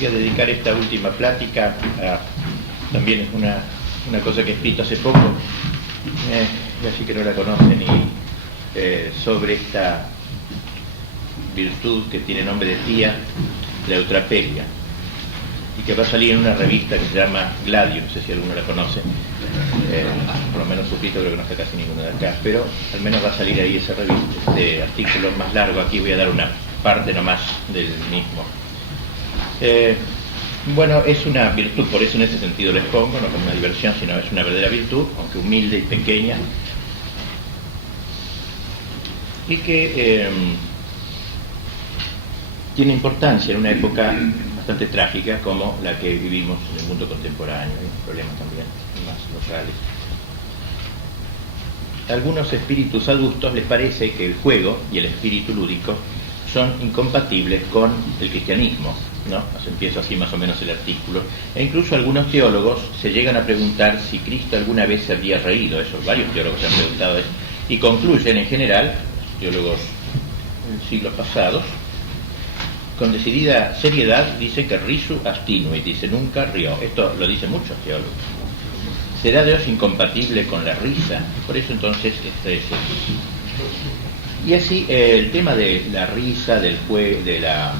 voy a dedicar esta última plática a también una cosa que he escrito hace poco, así que no la conocen, sobre esta virtud que tiene nombre de tía, la eutrapelia, y que va a salir en una revista que se llama Gladio, no sé si alguno la conoce, por lo menos suscrito, creo que no está casi ninguno de acá, pero al menos va a salir ahí esa revista, este artículo más largo. Aquí voy a dar una parte nomás del mismo. Bueno, es una virtud, por eso en ese sentido les pongo, no como una diversión, sino es una verdadera virtud, aunque humilde y pequeña, y que tiene importancia en una época bastante trágica como la que vivimos en el mundo contemporáneo. Hay problemas también más locales. A algunos espíritus adultos les parece que el juego y el espíritu lúdico son incompatibles con el cristianismo, ¿no? Empiezo así más o menos el artículo. E incluso algunos teólogos se llegan a preguntar si Cristo alguna vez se habría reído. Eso, varios teólogos se han preguntado eso. Y concluyen en general, teólogos en siglos pasados, con decidida seriedad, dice que risu astinuit, dice nunca rió. Esto lo dicen muchos teólogos. ¿Será Dios incompatible con la risa? Por eso entonces este es el... Y así el tema de la risa, del juego, de la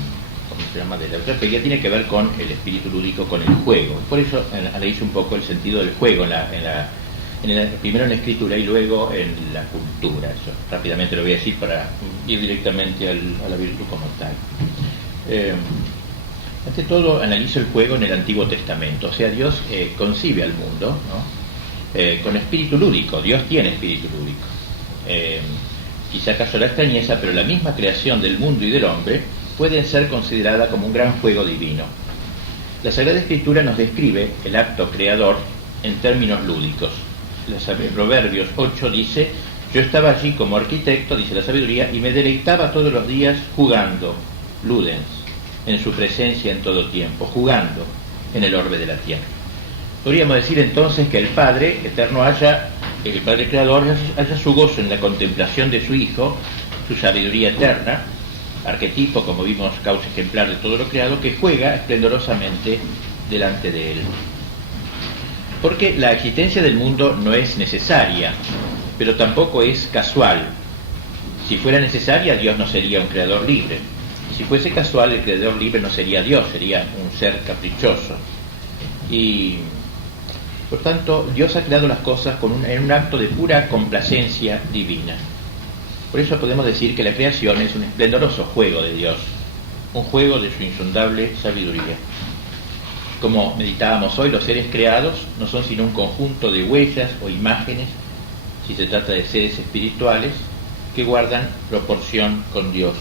eutrapelia, tiene que ver con el espíritu lúdico, con el juego. Por eso analizo un poco el sentido del juego primero en la escritura y luego en la cultura. Eso rápidamente lo voy a decir para ir directamente a la virtud como tal. Ante todo analizo el juego en el Antiguo Testamento. O sea, Dios concibe al mundo, ¿no? Con espíritu lúdico. Dios tiene espíritu lúdico. Quizá acaso la extrañeza, pero la misma creación del mundo y del hombre puede ser considerada como un gran juego divino. La Sagrada Escritura nos describe el acto creador en términos lúdicos. Proverbios 8 dice: yo estaba allí como arquitecto, dice la sabiduría, y me deleitaba todos los días jugando, ludens, en su presencia en todo tiempo, jugando en el orbe de la tierra. Podríamos decir entonces que el Padre eterno el Padre Creador haya su gozo en la contemplación de su Hijo, su sabiduría eterna, arquetipo, como vimos, causa ejemplar de todo lo creado, que juega esplendorosamente delante de él. Porque la existencia del mundo no es necesaria, pero tampoco es casual. Si fuera necesaria, Dios no sería un creador libre. Si fuese casual, el creador libre no sería Dios, sería un ser caprichoso. Y por tanto, Dios ha creado las cosas en un acto de pura complacencia divina. Por eso podemos decir que la creación es un esplendoroso juego de Dios, un juego de su insondable sabiduría. Como meditábamos hoy, los seres creados no son sino un conjunto de huellas o imágenes, si se trata de seres espirituales, que guardan proporción con Dios.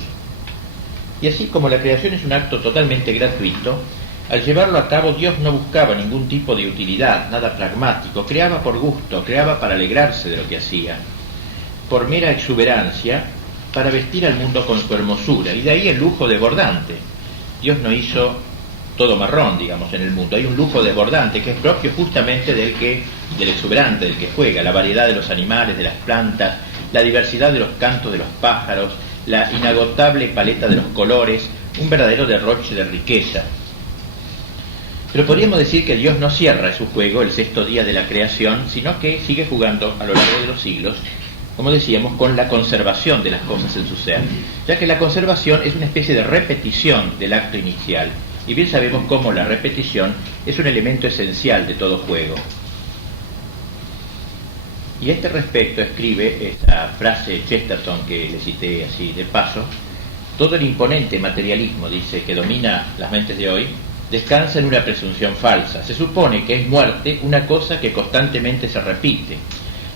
Y así como la creación es un acto totalmente gratuito, al llevarlo a cabo Dios no buscaba ningún tipo de utilidad, nada pragmático, creaba por gusto, creaba para alegrarse de lo que hacía, por mera exuberancia, para vestir al mundo con su hermosura, y de ahí el lujo desbordante. Dios no hizo todo marrón, digamos, en el mundo. Hay un lujo desbordante que es propio justamente del exuberante, del que juega, la variedad de los animales, de las plantas, la diversidad de los cantos de los pájaros, la inagotable paleta de los colores, un verdadero derroche de riqueza. Pero podríamos decir que Dios no cierra su juego el sexto día de la creación, sino que sigue jugando a lo largo de los siglos, como decíamos, con la conservación de las cosas en su ser, ya que la conservación es una especie de repetición del acto inicial, y bien sabemos cómo la repetición es un elemento esencial de todo juego. Y a este respecto escribe esta frase de Chesterton que le cité así de paso: todo el imponente materialismo, dice, que domina las mentes de hoy, descansa en una presunción falsa. Se supone que es muerte una cosa que constantemente se repite.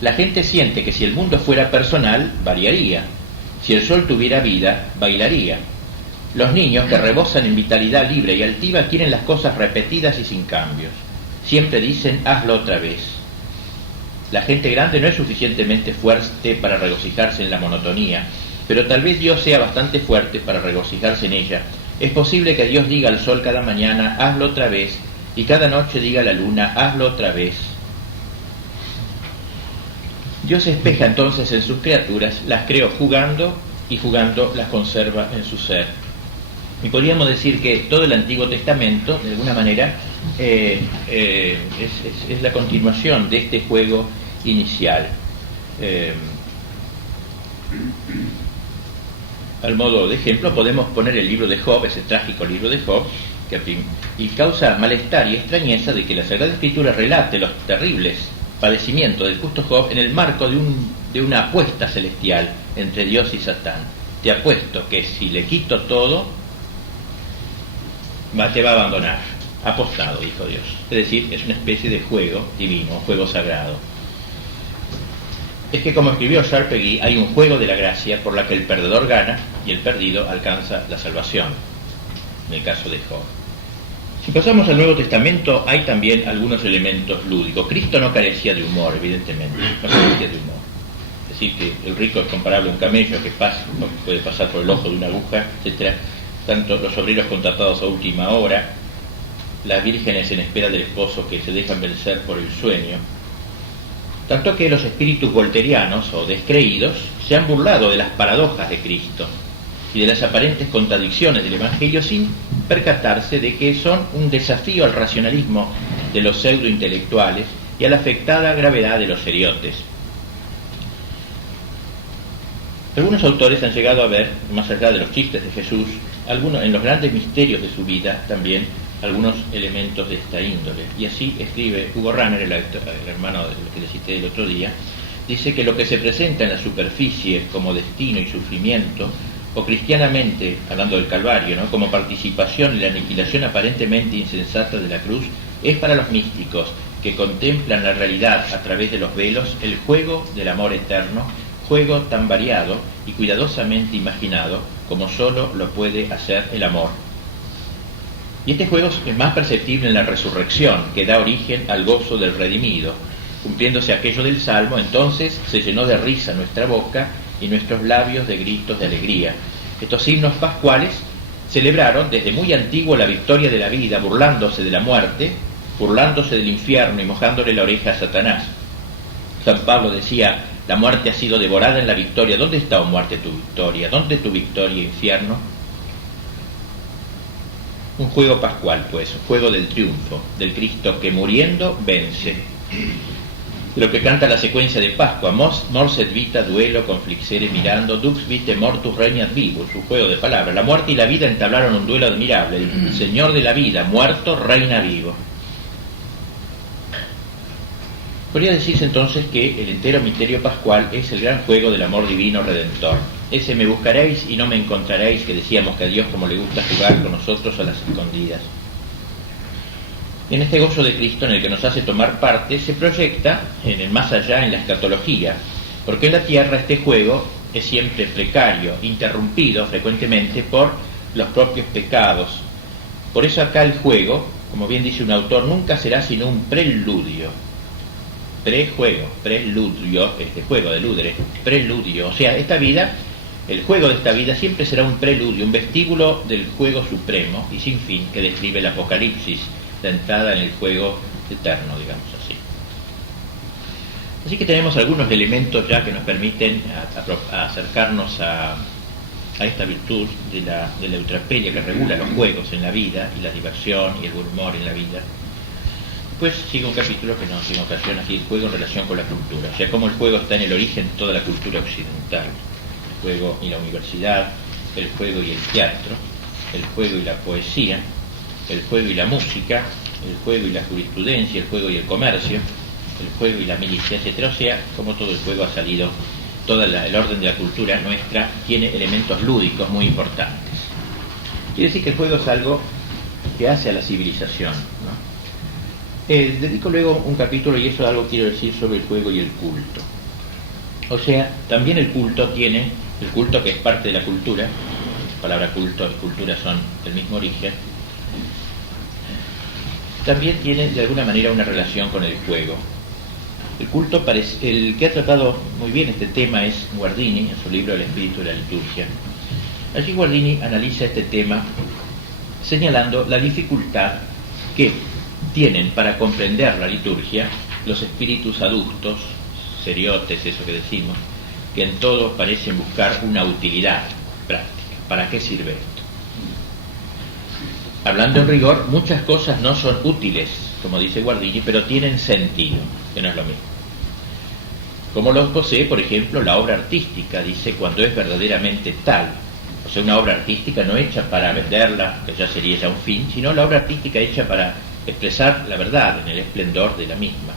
La gente siente que si el mundo fuera personal, variaría. Si el sol tuviera vida, bailaría. Los niños, que rebosan en vitalidad libre y altiva, quieren las cosas repetidas y sin cambios. Siempre dicen, hazlo otra vez. La gente grande no es suficientemente fuerte para regocijarse en la monotonía, pero tal vez Dios sea bastante fuerte para regocijarse en ella. Es posible que Dios diga al sol cada mañana, hazlo otra vez, y cada noche diga a la luna, hazlo otra vez. Dios espeja entonces en sus criaturas, las creó jugando, y jugando las conserva en su ser. Y podríamos decir que todo el Antiguo Testamento, de alguna manera, es la continuación de este juego inicial. Al modo de ejemplo, podemos poner el libro de Job, ese trágico libro de Job, y causa malestar y extrañeza de que la Sagrada Escritura relate los terribles padecimientos del justo Job en el marco de una apuesta celestial entre Dios y Satán. Te apuesto que si le quito todo, te va a abandonar. Apostado, dijo Dios. Es decir, es una especie de juego divino, juego sagrado. Es que, como escribió Sharpegui, hay un juego de la gracia por la que el perdedor gana y el perdido alcanza la salvación, en el caso de Job. Si pasamos al Nuevo Testamento, hay también algunos elementos lúdicos. Cristo no carecía de humor, evidentemente, no carecía de humor. Es decir, que el rico es comparable a un camello que puede pasar por el ojo de una aguja, etc. Tanto los obreros contratados a última hora, las vírgenes en espera del esposo que se dejan vencer por el sueño, tanto que los espíritus volterianos o descreídos se han burlado de las paradojas de Cristo y de las aparentes contradicciones del Evangelio sin percatarse de que son un desafío al racionalismo de los pseudointelectuales y a la afectada gravedad de los seriotes. Algunos autores han llegado a ver, más allá de los chistes de Jesús, en los grandes misterios de su vida también algunos elementos de esta índole. Y así escribe Hugo Ranner, el hermano del que le cité el otro día, dice que lo que se presenta en la superficie como destino y sufrimiento, o cristianamente, hablando del Calvario, ¿no?, como participación en la aniquilación aparentemente insensata de la cruz, es para los místicos que contemplan la realidad a través de los velos el juego del amor eterno, juego tan variado y cuidadosamente imaginado como solo lo puede hacer el amor. Y este juego es más perceptible en la resurrección, que da origen al gozo del redimido. Cumpliéndose aquello del Salmo, entonces se llenó de risa nuestra boca y nuestros labios de gritos de alegría. Estos signos pascuales celebraron desde muy antiguo la victoria de la vida, burlándose de la muerte, burlándose del infierno y mojándole la oreja a Satanás. San Pablo decía: la muerte ha sido devorada en la victoria. ¿Dónde está, oh muerte, tu victoria? ¿Dónde tu victoria, infierno? Un juego pascual, pues, un juego del triunfo, del Cristo que muriendo vence. De lo que canta la secuencia de Pascua: mors et vita duelo conflixere mirando, dux vitae mortus regnat vivus, un juego de palabras. La muerte y la vida entablaron un duelo admirable. El Señor de la vida, muerto, reina vivo. Podría decirse entonces que el entero misterio pascual es el gran juego del amor divino redentor. Ese me buscaréis y no me encontraréis, que decíamos que a Dios como le gusta jugar con nosotros a las escondidas. En este gozo de Cristo en el que nos hace tomar parte, se proyecta en el más allá, en la escatología, porque en la tierra este juego es siempre precario, interrumpido frecuentemente por los propios pecados. Por eso acá el juego, como bien dice un autor, nunca será sino un preludio. Prejuego, preludio, este juego de ludere, preludio. O sea, esta vida, el juego de esta vida siempre será un preludio, un vestíbulo del juego supremo y sin fin que describe el Apocalipsis, la entrada en el juego eterno, digamos así. Así que tenemos algunos elementos ya que nos permiten acercarnos a esta virtud de la eutrapelia que regula los juegos en la vida y la diversión y el buen humor en la vida. Después sigue un capítulo que nos ocasiona aquí, el juego en relación con la cultura, o sea, cómo el juego está en el origen de toda la cultura occidental. El juego y la universidad, el juego y el teatro, el juego y la poesía, el juego y la música, el juego y la jurisprudencia, el juego y el comercio, el juego y la milicia, etc. O sea, como todo el juego ha salido, todo el orden de la cultura nuestra tiene elementos lúdicos muy importantes. Quiere decir que el juego es algo que hace a la civilización, ¿no? Dedico luego un capítulo, y eso algo quiero decir sobre el juego y el culto. O sea, también el culto tiene, el culto que es parte de la cultura, la palabra culto y cultura son del mismo origen, también tiene de alguna manera una relación con el juego. El culto, el que ha tratado muy bien este tema es Guardini, en su libro El espíritu de la liturgia. Allí Guardini analiza este tema señalando la dificultad que tienen para comprender la liturgia los espíritus adultos, seriotes, eso que decimos, que en todo parecen buscar una utilidad práctica. ¿Para qué sirve esto? Hablando en rigor, muchas cosas no son útiles, como dice Guardini, pero tienen sentido, que no es lo mismo. Como los posee, por ejemplo, la obra artística, dice, cuando es verdaderamente tal. O sea, una obra artística no hecha para venderla, que ya sería ya un fin, sino la obra artística hecha para expresar la verdad en el esplendor de la misma.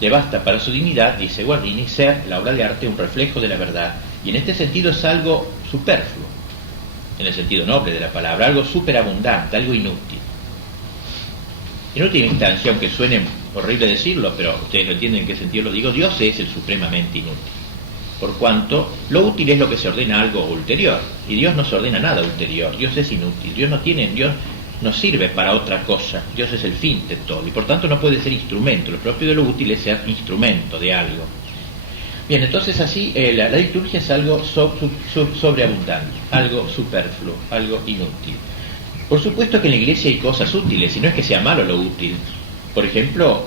Le basta para su dignidad, dice Guardini, ser la obra de arte un reflejo de la verdad, y en este sentido es algo superfluo, en el sentido noble de la palabra, algo superabundante, algo inútil. En última instancia, aunque suene horrible decirlo, pero ustedes lo entienden en qué sentido lo digo, Dios es el supremamente inútil, por cuanto lo útil es lo que se ordena algo ulterior, y Dios no se ordena nada ulterior. Dios es inútil, Dios no sirve para otra cosa, Dios es el fin de todo, y por tanto no puede ser instrumento. Lo propio de lo útil es ser instrumento de algo. Bien, entonces así la liturgia es algo sobreabundante, algo superfluo, algo inútil. Por supuesto que en la iglesia hay cosas útiles, y no es que sea malo lo útil. Por ejemplo,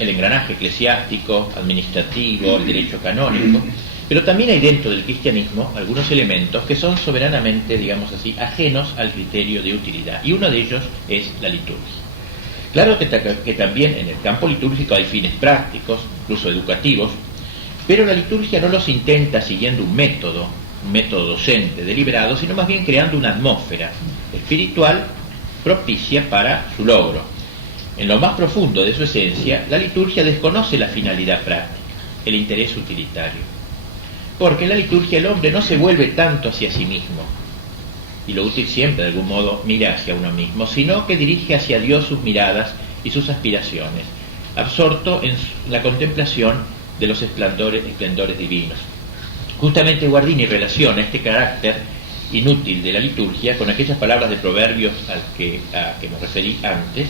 el engranaje eclesiástico, administrativo, el derecho canónico, pero también hay dentro del cristianismo algunos elementos que son soberanamente, digamos así, ajenos al criterio de utilidad, y uno de ellos es la liturgia. Claro que también en el campo litúrgico hay fines prácticos, incluso educativos, pero la liturgia no los intenta siguiendo un método docente deliberado, sino más bien creando una atmósfera espiritual propicia para su logro. En lo más profundo de su esencia, la liturgia desconoce la finalidad práctica, el interés utilitario, porque en la liturgia el hombre no se vuelve tanto hacia sí mismo, y lo útil siempre de algún modo mira hacia uno mismo, sino que dirige hacia Dios sus miradas y sus aspiraciones, absorto en la contemplación de los esplendores divinos. Justamente Guardini relaciona este carácter inútil de la liturgia con aquellas palabras de Proverbios a que me referí antes,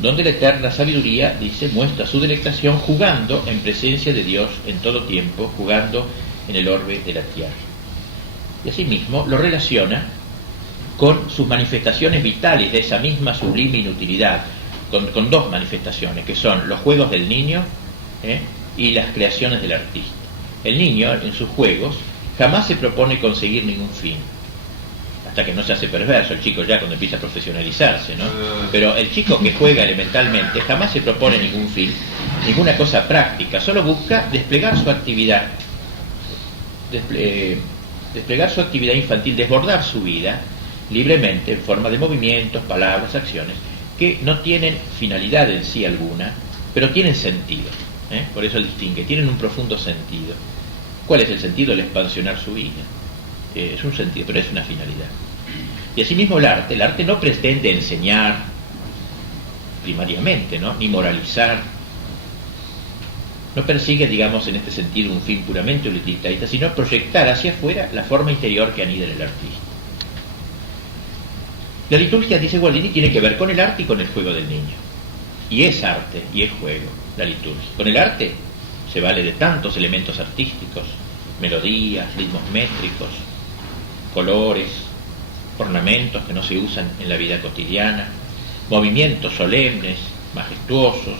donde la eterna sabiduría, dice, muestra su delectación jugando en presencia de Dios en todo tiempo, jugando en el orbe de la tierra. Y asimismo lo relaciona con sus manifestaciones vitales de esa misma sublime inutilidad, con dos manifestaciones, que son los juegos del niño y las creaciones del artista. El niño, en sus juegos, jamás se propone conseguir ningún fin, hasta que no se hace perverso el chico ya cuando empieza a profesionalizarse, ¿no? Pero el chico que juega elementalmente jamás se propone ningún fin, ninguna cosa práctica, solo busca desplegar su actividad, desplegar su actividad infantil, desbordar su vida libremente en forma de movimientos, palabras, acciones, que no tienen finalidad en sí alguna, pero tienen sentido. Por eso distingue, tienen un profundo sentido. ¿Cuál es el sentido? El expansionar su vida. Es un sentido, pero es una finalidad. Y asimismo el arte no pretende enseñar primariamente, ¿no? Ni moralizar. No persigue, digamos, en este sentido un fin puramente utilitarista, sino proyectar hacia afuera la forma interior que anida en el artista. La liturgia, dice Guardini, tiene que ver con el arte y con el juego del niño. Y es arte y es juego, la liturgia. Con el arte se vale de tantos elementos artísticos, melodías, ritmos métricos, colores, ornamentos que no se usan en la vida cotidiana, movimientos solemnes, majestuosos,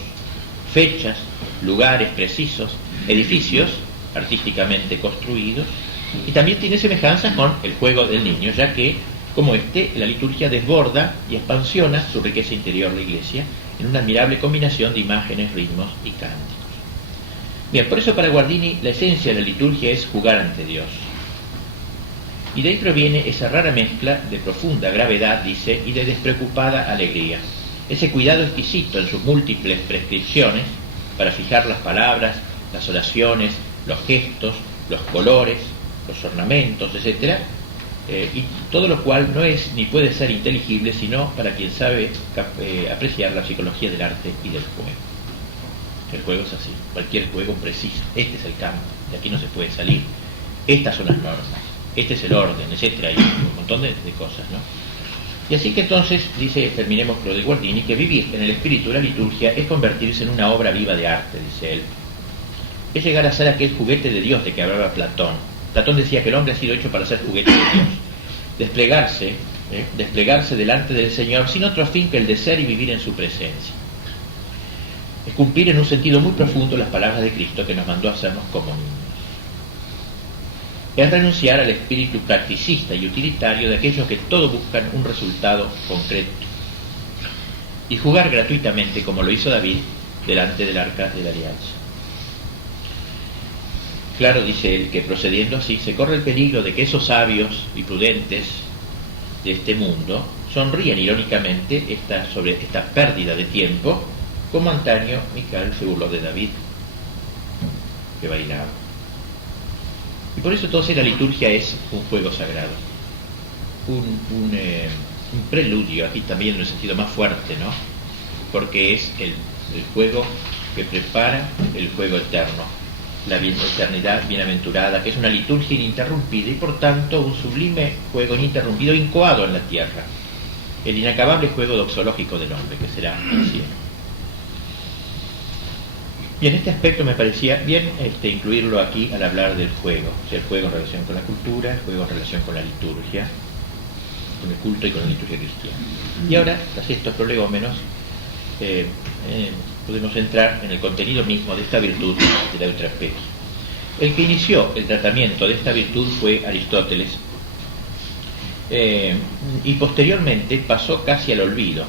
fechas, lugares precisos, edificios artísticamente construidos, y también tiene semejanzas con el juego del niño, ya que, como la liturgia desborda y expansiona su riqueza interior de la Iglesia en una admirable combinación de imágenes, ritmos y cánticos. Bien, por eso para Guardini la esencia de la liturgia es jugar ante Dios. Y de ahí proviene esa rara mezcla de profunda gravedad, dice, y de despreocupada alegría. Ese cuidado exquisito en sus múltiples prescripciones para fijar las palabras, las oraciones, los gestos, los colores, los ornamentos, etc., y todo lo cual no es ni puede ser inteligible sino para quien sabe apreciar la psicología del arte y del juego. El juego es así, cualquier juego preciso, este es el campo, de aquí no se puede salir, estas son las normas, este es el orden, etcétera, hay un montón de cosas, ¿no? Y así que entonces, terminemos con lo de Guardini, que vivir en el espíritu de la liturgia es convertirse en una obra viva de arte, dice él. Es llegar a ser aquel juguete de Dios de que hablaba Platón. Platón decía que el hombre ha sido hecho para ser juguete de Dios, desplegarse delante del Señor sin otro fin que el de ser y vivir en su presencia. Es cumplir en un sentido muy profundo las palabras de Cristo que nos mandó a hacernos como niños. Es renunciar al espíritu practicista y utilitario de aquellos que todo buscan un resultado concreto, y jugar gratuitamente, como lo hizo David, delante del arca de la alianza. Claro, dice él, que procediendo así se corre el peligro de que esos sabios y prudentes de este mundo sonríen irónicamente sobre esta pérdida de tiempo, como antaño Mical se burló de David, que bailaba. Y por eso entonces la liturgia es un juego sagrado, un preludio, aquí también en el sentido más fuerte, ¿no? Porque es el juego que prepara el juego eterno, la eternidad bienaventurada, que es una liturgia ininterrumpida y por tanto un sublime juego ininterrumpido incoado en la tierra, el inacabable juego doxológico del hombre, que será el cielo. Y en este aspecto me parecía bien incluirlo aquí al hablar del juego, o sea, el juego en relación con la cultura, el juego en relación con la liturgia, con el culto y con la liturgia cristiana. Y ahora, tras estos prolegómenos, podemos entrar en el contenido mismo de esta virtud de la eutrapelia. El que inició el tratamiento de esta virtud fue Aristóteles, y posteriormente pasó casi al olvido,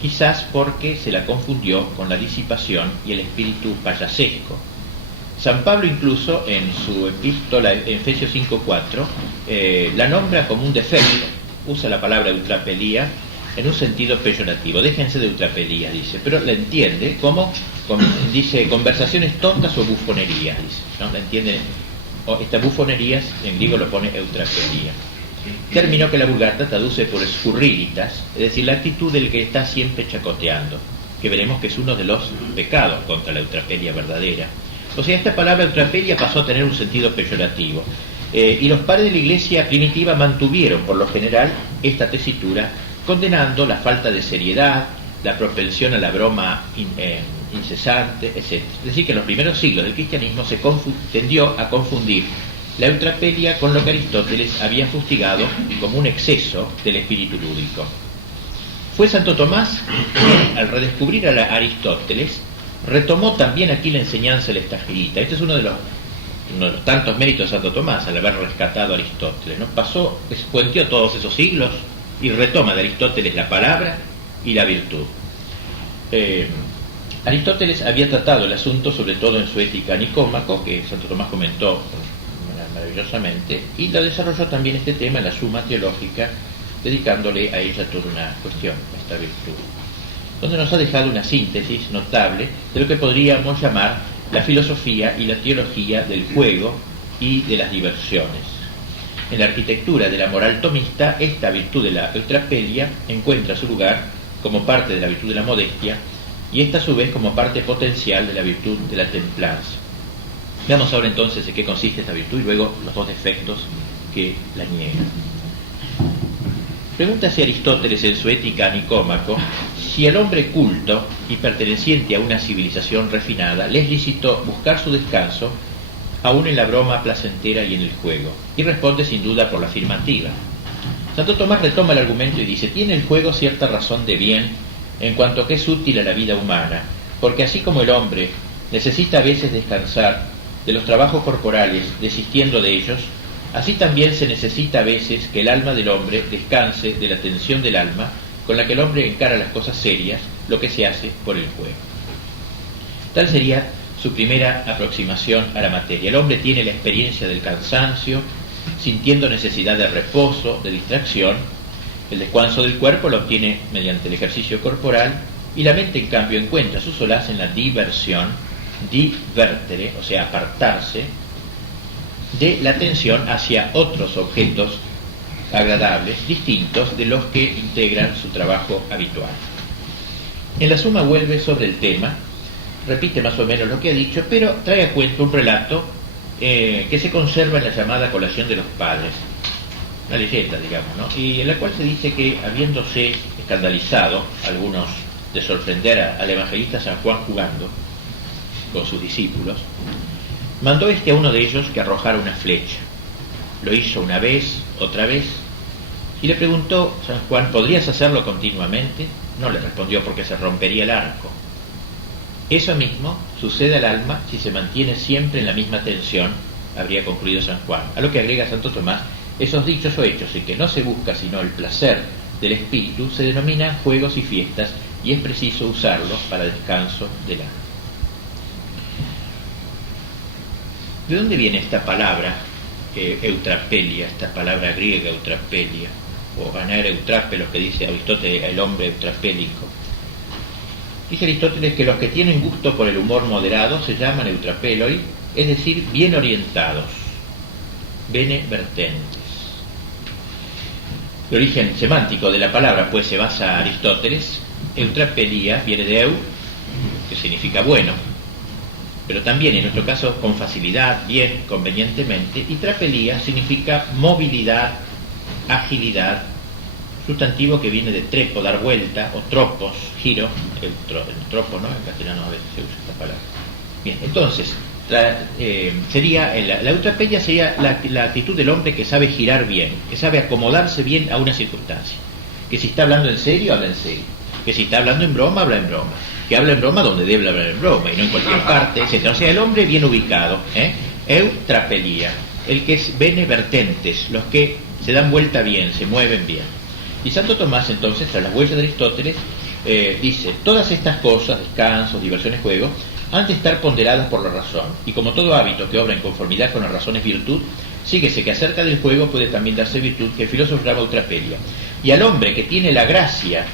quizás porque se la confundió con la disipación y el espíritu payasesco. San Pablo incluso en su epístola en Efesios 5:4 la nombra como un defecto, usa la palabra eutrapelía en un sentido peyorativo. Déjense de eutrapelía, dice, pero la entiende como, dice, conversaciones tontas o bufonerías, dice, ¿no? La entienden, estas bufonerías en griego lo pone eutrapelía. Término que la Vulgata traduce por scurrilitas, es decir, la actitud del que está siempre chacoteando, que veremos que es uno de los pecados contra la eutrapelia verdadera. O sea, esta palabra eutrapelia pasó a tener un sentido peyorativo, y los padres de la Iglesia primitiva mantuvieron por lo general esta tesitura, condenando la falta de seriedad, la propensión a la broma incesante, etc. Es decir, que en los primeros siglos del cristianismo se tendió a confundir la eutrapelia con lo que Aristóteles había fustigado como un exceso del espíritu lúdico. Fue Santo Tomás quien, al redescubrir a Aristóteles, retomó también aquí la enseñanza de la Estagirita. Este es uno de los tantos méritos de Santo Tomás, al haber rescatado a Aristóteles, ¿no? Puenteó todos esos siglos y retoma de Aristóteles la palabra y la virtud. Aristóteles había tratado el asunto sobre todo en su Ética Nicómaco, que Santo Tomás comentó maravillosamente, y lo desarrolló también este tema en la Suma Teológica, dedicándole a ella toda una cuestión, a esta virtud, donde nos ha dejado una síntesis notable de lo que podríamos llamar la filosofía y la teología del juego y de las diversiones. En la arquitectura de la moral tomista, esta virtud de la eutrapelia encuentra su lugar como parte de la virtud de la modestia, y esta a su vez como parte potencial de la virtud de la templanza. Veamos ahora entonces en qué consiste esta virtud y luego los dos defectos que la niegan. Pregúntase Aristóteles en su Ética Nicómaco si al hombre culto y perteneciente a una civilización refinada le es lícito buscar su descanso aún en la broma placentera y en el juego, y responde sin duda por la afirmativa. Santo Tomás retoma el argumento y dice: tiene el juego cierta razón de bien en cuanto que es útil a la vida humana, porque así como el hombre necesita a veces descansar de los trabajos corporales desistiendo de ellos, así también se necesita a veces que el alma del hombre descanse de la tensión del alma con la que el hombre encara las cosas serias, lo que se hace por el juego. Tal sería su primera aproximación a la materia. El hombre tiene la experiencia del cansancio, sintiendo necesidad de reposo, de distracción. El descanso del cuerpo lo obtiene mediante el ejercicio corporal, y la mente, en cambio, encuentra su solaz en la diversión, divertere, o sea, apartarse de la atención hacia otros objetos agradables, distintos de los que integran su trabajo habitual. En la Suma vuelve sobre el tema, repite más o menos lo que ha dicho, pero trae a cuento un relato que se conserva en la llamada Colación de los Padres, una leyenda, digamos, ¿no? Y en la cual se dice que, habiéndose escandalizado algunos de sorprender al evangelista San Juan jugando con sus discípulos, mandó a uno de ellos que arrojara una flecha. Lo hizo una vez, otra vez, y le preguntó San Juan: ¿podrías hacerlo continuamente? No le respondió, porque se rompería el arco. Eso mismo sucede al alma si se mantiene siempre en la misma tensión, habría concluido San Juan. A lo que agrega Santo Tomás: esos dichos o hechos en que no se busca sino el placer del espíritu se denominan juegos y fiestas y es preciso usarlos para descanso del alma. ¿De dónde viene esta palabra eutrapelia, esta palabra griega eutrapelia, o anaera eutrapelos, que dice Aristóteles, el hombre eutrapélico? Dice Aristóteles que los que tienen gusto por el humor moderado se llaman eutrapeloi, es decir, bien orientados, bene vertentes. El origen semántico de la palabra pues se basa en Aristóteles. Eutrapelia viene de eu, que significa bueno, pero también en nuestro caso con facilidad, bien, convenientemente, y trapelía significa movilidad, agilidad, sustantivo que viene de trepo, dar vuelta, o tropos, giro, el tropo, ¿no? En castellano a veces se usa esta palabra. Bien, entonces, sería la eutrapelia sería la actitud del hombre que sabe girar bien, que sabe acomodarse bien a una circunstancia, que si está hablando en serio, habla en serio, que si está hablando en broma, habla en broma, que habla en broma donde debe hablar en broma y no en cualquier parte, etc. O sea, el hombre bien ubicado, eutrapelia, el que es bene vertentes, los que se dan vuelta bien, se mueven bien. Y Santo Tomás entonces, tras las huellas de Aristóteles, dice, todas estas cosas, descansos, diversiones, juegos, han de estar ponderadas por la razón, y como todo hábito que obra en conformidad con la razón es virtud, síguese que acerca del juego puede también darse virtud, que el filósofo llama eutrapelia. Y al hombre que tiene la gracia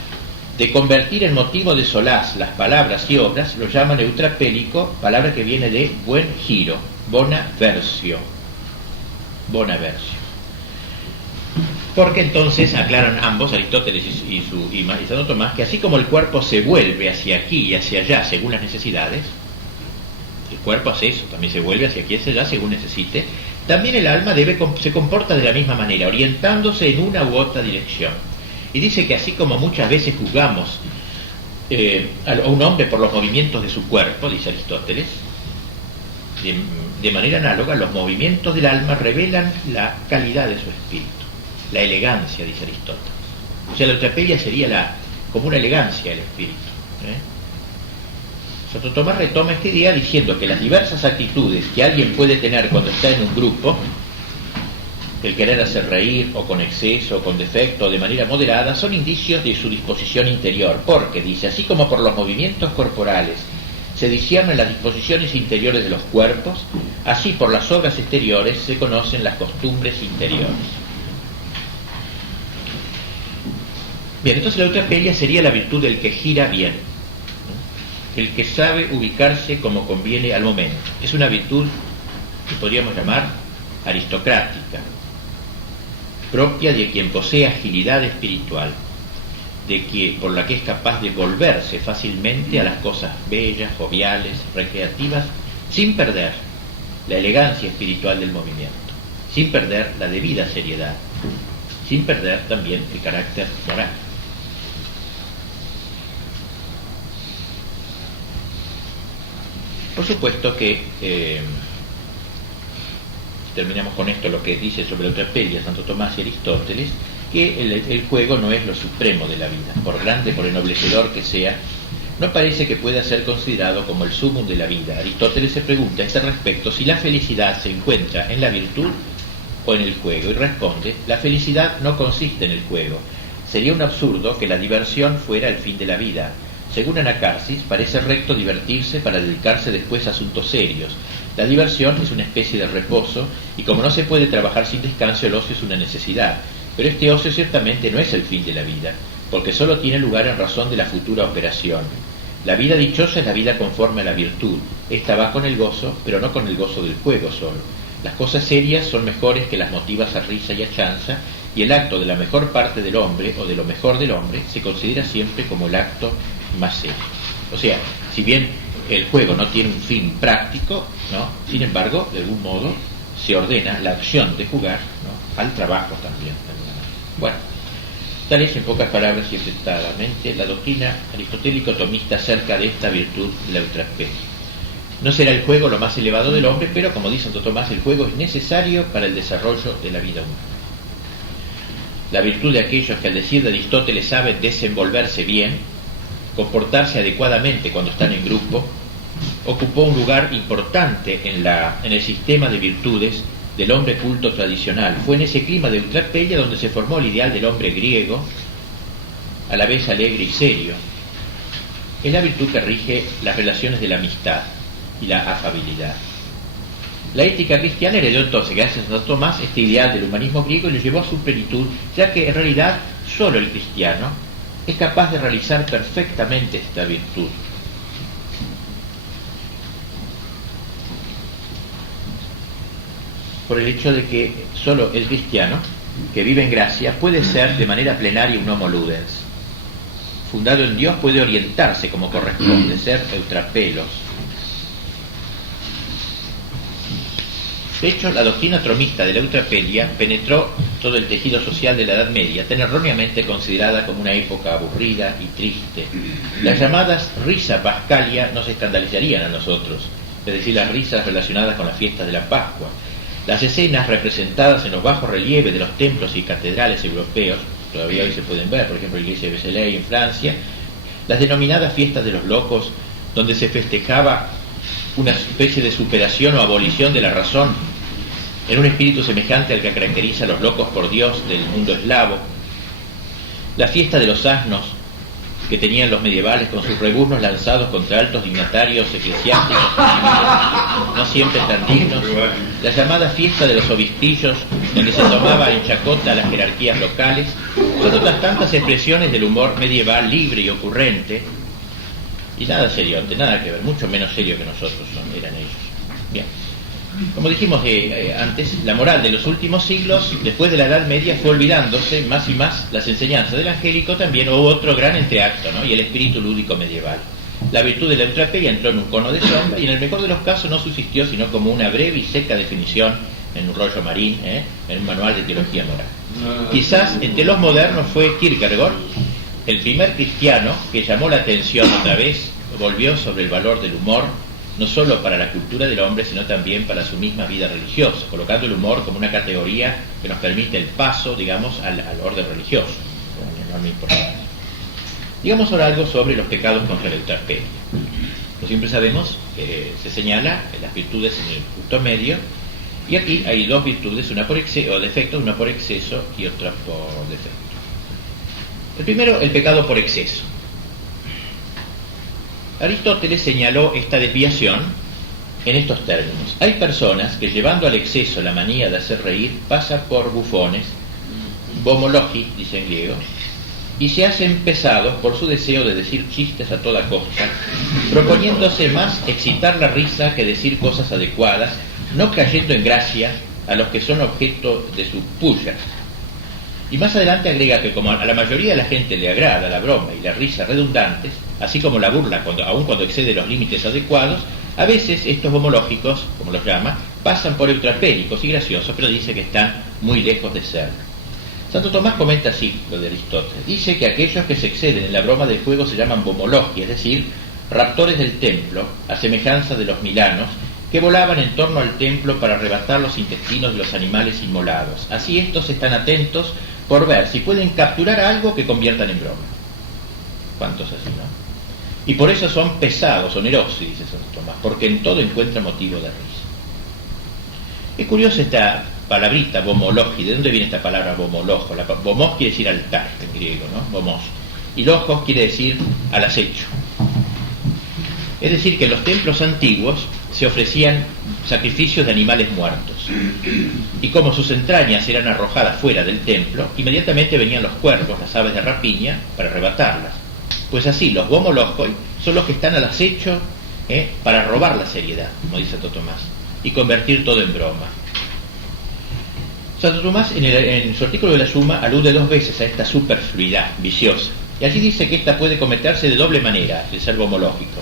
de convertir en motivo de solaz las palabras y obras, lo llaman eutrapélico, palabra que viene de buen giro, bona versio. Porque entonces aclaran ambos, Aristóteles y Santo Tomás, que así como el cuerpo se vuelve hacia aquí y hacia allá según las necesidades, el cuerpo hace eso, también se vuelve hacia aquí y hacia allá según necesite, también el alma se comporta de la misma manera, orientándose en una u otra dirección. Y dice que así como muchas veces juzgamos a un hombre por los movimientos de su cuerpo, dice Aristóteles, de manera análoga, los movimientos del alma revelan la calidad de su espíritu, la elegancia, dice Aristóteles. O sea, la eutrapelia sería como una elegancia del espíritu. Santo Tomás retoma esta idea diciendo que las diversas actitudes que alguien puede tener cuando está en un grupo, el querer hacer reír, o con exceso, o con defecto, o de manera moderada, son indicios de su disposición interior, porque, dice, así como por los movimientos corporales se disciernen las disposiciones interiores de los cuerpos, así por las obras exteriores se conocen las costumbres interiores. Bien, entonces la eutrapelia sería la virtud del que gira bien, ¿no? El que sabe ubicarse como conviene al momento. Es una virtud que podríamos llamar aristocrática, propia de quien posee agilidad espiritual, por la que es capaz de volverse fácilmente a las cosas bellas, joviales, recreativas, sin perder la elegancia espiritual del movimiento, sin perder la debida seriedad, sin perder también el carácter moral. Por supuesto que terminamos con esto lo que dice sobre la eutrapelia Santo Tomás y Aristóteles, que el juego no es lo supremo de la vida, por grande, por ennoblecedor que sea, no parece que pueda ser considerado como el sumum de la vida. Aristóteles se pregunta a este respecto si la felicidad se encuentra en la virtud o en el juego, y responde, la felicidad no consiste en el juego. Sería un absurdo que la diversión fuera el fin de la vida. Según Anacarsis, parece recto divertirse para dedicarse después a asuntos serios. La diversión es una especie de reposo, y como no se puede trabajar sin descanso, el ocio es una necesidad. Pero este ocio ciertamente no es el fin de la vida, porque solo tiene lugar en razón de la futura operación. La vida dichosa es la vida conforme a la virtud. Esta va con el gozo, pero no con el gozo del juego solo. Las cosas serias son mejores que las motivas a risa y a chanza, y el acto de la mejor parte del hombre, o de lo mejor del hombre, se considera siempre como el acto más serio. O sea, si bien el juego no tiene un fin práctico, ¿no?, sin embargo, de algún modo, se ordena la acción de jugar, ¿no?, al trabajo también. Bueno, tal es en pocas palabras y acertadamente la doctrina aristotélico-tomista acerca de esta virtud de la eutrapelia. No será el juego lo más elevado del hombre, pero como dice Santo Tomás, el juego es necesario para el desarrollo de la vida humana. La virtud de aquellos que, al decir de Aristóteles, saben desenvolverse bien, comportarse adecuadamente cuando están en grupo, ocupó un lugar importante en el sistema de virtudes del hombre culto tradicional. Fue en ese clima de eutrapelia donde se formó el ideal del hombre griego, a la vez alegre y serio, es la virtud que rige las relaciones de la amistad y la afabilidad. La ética cristiana heredó entonces, gracias a Santo Tomás, este ideal del humanismo griego y lo llevó a su plenitud, ya que en realidad solo el cristiano es capaz de realizar perfectamente esta virtud. Por el hecho de que solo el cristiano que vive en gracia puede ser de manera plenaria un homo ludens. Fundado en Dios puede orientarse como corresponde, ser eutrapelos. De hecho, la doctrina tromista de la eutrapelia penetró todo el tejido social de la Edad Media, tan erróneamente considerada como una época aburrida y triste. Las llamadas risa pascalia nos escandalizarían a nosotros, es decir, las risas relacionadas con las fiestas de la Pascua. Las escenas representadas en los bajos relieves de los templos y catedrales europeos, todavía hoy se pueden ver, por ejemplo, la iglesia de Vézelay en Francia, las denominadas fiestas de los locos, donde se festejaba una especie de superación o abolición de la razón en un espíritu semejante al que caracteriza a los locos por Dios del mundo eslavo. La fiesta de los asnos que tenían los medievales con sus rebuznos lanzados contra altos dignatarios eclesiásticos, no siempre tan dignos. La llamada fiesta de los obispillos, donde se tomaba en chacota a las jerarquías locales, son otras tantas expresiones del humor medieval libre y ocurrente, y nada seriote, nada que ver, mucho menos serio que nosotros eran ellos. Bien. Como dijimos antes, la moral de los últimos siglos, después de la Edad Media, fue olvidándose más y más las enseñanzas del angélico. También hubo otro gran entreacto, ¿no? Y el espíritu lúdico medieval. La virtud de la eutrapelia entró en un cono de sombra y en el mejor de los casos no subsistió sino como una breve y seca definición en un rollo marín, en un manual de teología moral. Quizás entre los modernos fue Kierkegaard el primer cristiano que llamó la atención otra vez, volvió sobre el valor del humor, no solo para la cultura del hombre, sino también para su misma vida religiosa, colocando el humor como una categoría que nos permite el paso, digamos, al orden religioso, con enorme importancia. Digamos ahora algo sobre los pecados contra la eutrapelia. Como siempre sabemos, se señala las virtudes en el punto medio, y aquí hay dos virtudes, una por exceso, o defecto, una por exceso y otra por defecto. El primero, el pecado por exceso. Aristóteles señaló esta desviación en estos términos: hay personas que, llevando al exceso la manía de hacer reír, pasan por bufones, bomologi, dice en griego, y se hacen pesados por su deseo de decir chistes a toda costa, proponiéndose más excitar la risa que decir cosas adecuadas, no cayendo en gracia a los que son objeto de sus pullas. Y más adelante agrega que como a la mayoría de la gente le agrada la broma y la risa redundantes, así como la burla aun cuando excede los límites adecuados, a veces estos homológicos, como los llama, pasan por eutrapélicos y graciosos, pero dice que están muy lejos de ser. Santo Tomás comenta así lo de Aristóteles. Dice que aquellos que se exceden en la broma del juego se llaman bomologi, es decir, raptores del templo, a semejanza de los milanos, que volaban en torno al templo para arrebatar los intestinos de los animales inmolados. Así estos están atentos por ver si pueden capturar algo que conviertan en broma. ¿Cuántos así, no? Y por eso son pesados, onerosos, dice Santo Tomás, porque en todo encuentra motivo de risa. Es curiosa esta palabrita, bomologi. ¿De dónde viene esta palabra bomolojo? Bomos quiere decir altar en griego, ¿no? Bomos. Y logos quiere decir al acecho. Es decir, que en los templos antiguos se ofrecían sacrificios de animales muertos. Y como sus entrañas eran arrojadas fuera del templo, inmediatamente venían los cuervos, las aves de rapiña, para arrebatarlas. Pues así, los bomologoi son los que están al acecho para robar la seriedad, como dice Santo Tomás, y convertir todo en broma. Santo Tomás, en su artículo de la Suma, alude dos veces a esta superfluidad viciosa. Y allí dice que esta puede cometerse de doble manera, el ser bomológico.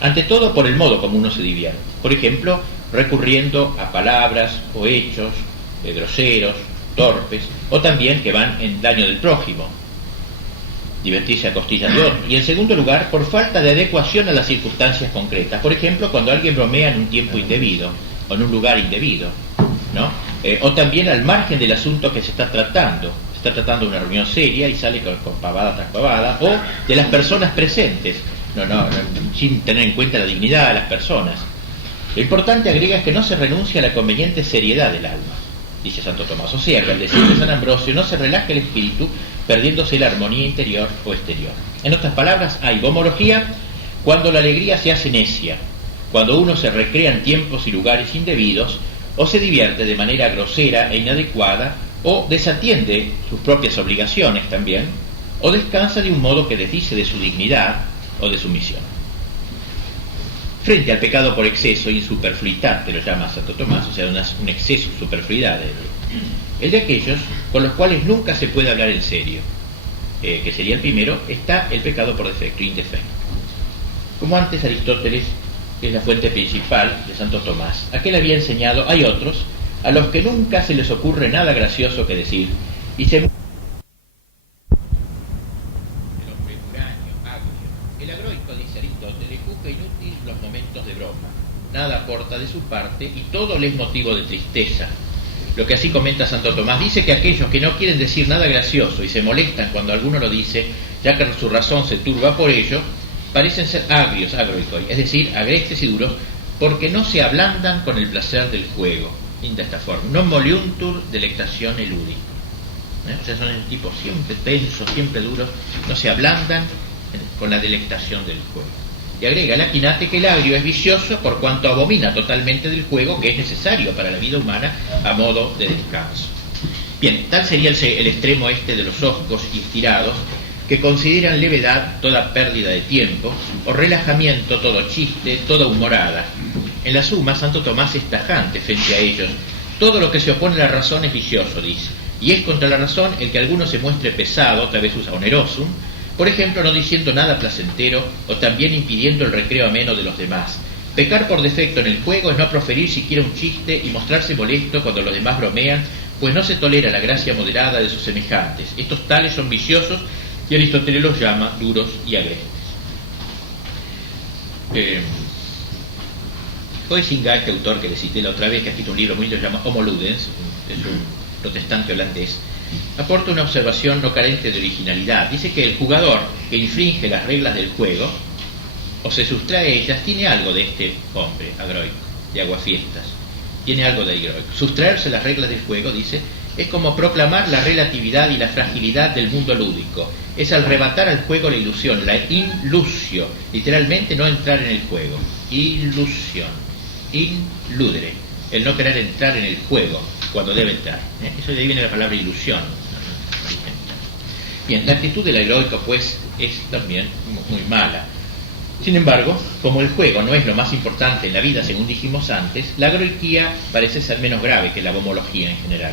Ante todo, por el modo como uno se divierte. Por ejemplo, recurriendo a palabras o hechos groseros, torpes, o también que van en daño del prójimo, divertirse a costillas de otro. Y en segundo lugar, por falta de adecuación a las circunstancias concretas. Por ejemplo, cuando alguien bromea en un tiempo indebido o en un lugar indebido, ¿no? O también al margen del asunto que se está tratando. Se está tratando de una reunión seria y sale con pavada tras pavada, o de las personas presentes, no, sin tener en cuenta la dignidad de las personas. Lo importante, agrega, es que no se renuncia a la conveniente seriedad del alma, dice Santo Tomás. O sea, que al decir de San Ambrosio, no se relaja el espíritu, perdiéndose la armonía interior o exterior. En otras palabras, hay bomología cuando la alegría se hace necia, cuando uno se recrea en tiempos y lugares indebidos, o se divierte de manera grosera e inadecuada, o desatiende sus propias obligaciones también, o descansa de un modo que desdice de su dignidad o de su misión. Frente al pecado por exceso y superfluidad, que lo llama Santo Tomás, o sea, un exceso, superfluidad, el de aquellos con los cuales nunca se puede hablar en serio, que sería el primero, está el pecado por defecto, indefecto. Como antes Aristóteles, que es la fuente principal de Santo Tomás, aquel había enseñado, hay otros a los que nunca se les ocurre nada gracioso que decir, y se... El hombre huraño, agrio. El agroico, dice Aristóteles, juzga inútil los momentos de broma, nada aporta de su parte y todo le es motivo de tristeza. Lo que así comenta Santo Tomás, dice que aquellos que no quieren decir nada gracioso y se molestan cuando alguno lo dice, ya que su razón se turba por ello, parecen ser agrios, agroicoi, es decir, agrestes y duros, porque no se ablandan con el placer del juego. De esta forma, non moliuntur delectazione ludi. O sea, son tipos siempre tensos, siempre duros, no se ablandan con la delectación del juego. Y agrega Laquinate que el agrio es vicioso por cuanto abomina totalmente del juego que es necesario para la vida humana a modo de descanso. Bien, tal sería el extremo este de los hoscos y estirados, que consideran levedad toda pérdida de tiempo, o relajamiento todo chiste, toda humorada. En la suma, Santo Tomás es tajante frente a ellos. Todo lo que se opone a la razón es vicioso, dice, y es contra la razón el que alguno se muestre pesado, otra vez usa onerosum, por ejemplo, no diciendo nada placentero, o también impidiendo el recreo ameno de los demás. Pecar por defecto en el juego es no proferir siquiera un chiste y mostrarse molesto cuando los demás bromean, pues no se tolera la gracia moderada de sus semejantes. Estos tales son viciosos, y Aristóteles los llama duros y agrestes. Huizinga, este autor que le cité la otra vez, que ha escrito un libro muy lindo, se llama Homo Ludens, es un protestante holandés, aporta una observación no carente de originalidad. Dice que el jugador que infringe las reglas del juego o se sustrae a ellas tiene algo de este hombre agroico, de aguafiestas, tiene algo de agroico. Sustraerse las reglas del juego, dice, es como proclamar la relatividad y la fragilidad del mundo lúdico. Es arrebatar al juego la ilusión, la inlusio, literalmente no entrar en el juego. Ilusión, inludere, el no querer entrar en el juego cuando debe entrar. Eso de ahí viene la palabra ilusión. Bien, la actitud del agroico pues es también muy mala. Sin embargo, como el juego no es lo más importante en la vida, según dijimos antes, la agroiquía parece ser menos grave que la bomología en general.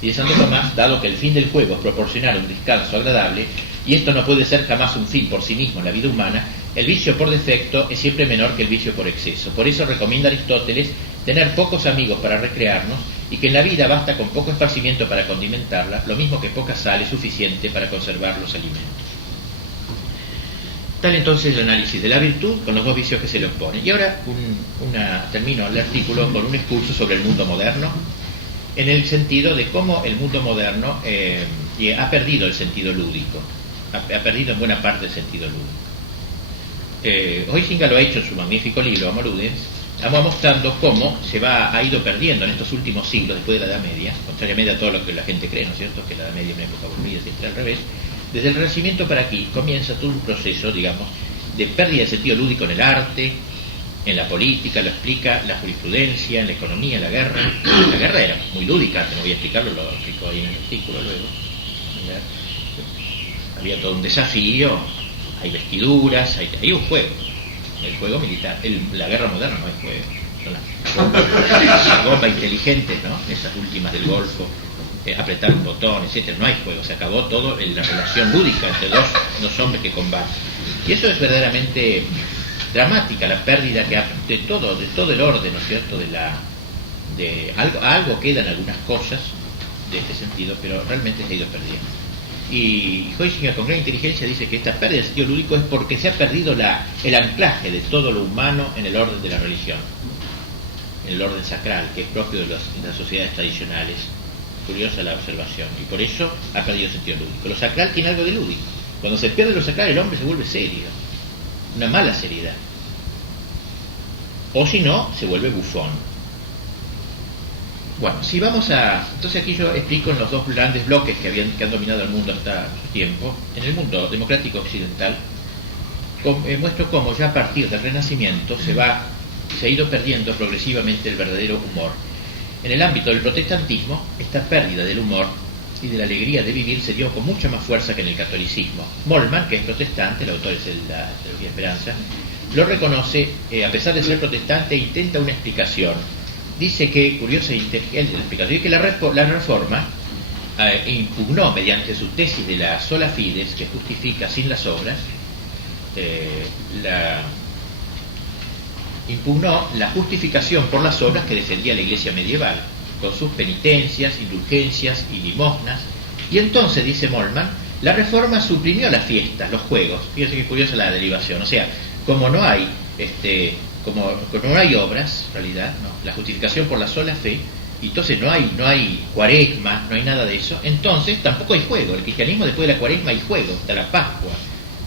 Y de Santo Tomás, dado que el fin del juego es proporcionar un descanso agradable, y esto no puede ser jamás un fin por sí mismo en la vida humana, el vicio por defecto es siempre menor que el vicio por exceso. Por eso recomienda Aristóteles tener pocos amigos para recrearnos y que en la vida basta con poco esparcimiento para condimentarla, lo mismo que poca sal es suficiente para conservar los alimentos. Tal entonces el análisis de la virtud con los dos vicios que se le oponen. Y ahora termino el artículo con un excurso sobre el mundo moderno, en el sentido de cómo el mundo moderno ha perdido el sentido lúdico, ha perdido en buena parte el sentido lúdico. Huizinga lo ha hecho en su magnífico libro, Homo Ludens, mostrando cómo ha ido perdiendo en estos últimos siglos, después de la Edad Media, contrariamente a todo lo que la gente cree, ¿no es cierto?, que la Edad Media es una época aburrida, etc. Al revés. Desde el Renacimiento para aquí comienza todo un proceso, digamos, de pérdida de sentido lúdico en el arte, en la política, lo explica la jurisprudencia, en la economía, en la guerra. La guerra era muy lúdica, no voy a explicarlo, lo explico ahí en el artículo luego. Había todo un desafío, hay vestiduras, hay un juego, el juego militar. La guerra moderna no hay juego, son las bombas inteligentes, ¿no? Esas últimas del Golfo, apretar un botón, etcétera. No hay juego, se acabó todo en la relación lúdica entre dos hombres que combaten. Y eso es verdaderamente dramática, la pérdida que de todo el orden, ¿no es cierto?, algo quedan algunas cosas de este sentido, pero realmente se ha ido perdiendo. Y Huizinga con gran inteligencia dice que esta pérdida de sentido lúdico es porque se ha perdido el anclaje de todo lo humano en el orden de la religión, en el orden sacral, que es propio de las sociedades tradicionales. Curiosa la observación, y por eso ha perdido sentido lúdico. Lo sacral tiene algo de lúdico. Cuando se pierde lo sacral, el hombre se vuelve serio, una mala seriedad, o si no, se vuelve bufón. Bueno, si vamos entonces aquí yo explico en los dos grandes bloques que han dominado el mundo hasta su tiempo. En el mundo democrático occidental, muestro cómo ya a partir del Renacimiento se ha ido perdiendo progresivamente el verdadero humor. En el ámbito del protestantismo, esta pérdida del humor y de la alegría de vivir se dio con mucha más fuerza que en el catolicismo. Moltmann, que es protestante, el autor es de la Teología Esperanza, lo reconoce, a pesar de ser protestante, e intenta una explicación. Dice que, curiosa e inteligente la explicación, que la Reforma impugnó mediante su tesis de la sola fides, que justifica sin las obras, impugnó la justificación por las obras que defendía la Iglesia medieval, con sus penitencias, indulgencias y limosnas. Y entonces, dice Moltmann, la Reforma suprimió las fiestas, los juegos. Fíjense que curiosa la derivación. O sea, como no hay obras, en realidad, ¿no? La justificación por la sola fe, y entonces no hay cuaresma, no hay nada de eso, entonces tampoco hay juego. El cristianismo, después de la cuaresma, hay juego. Está la Pascua,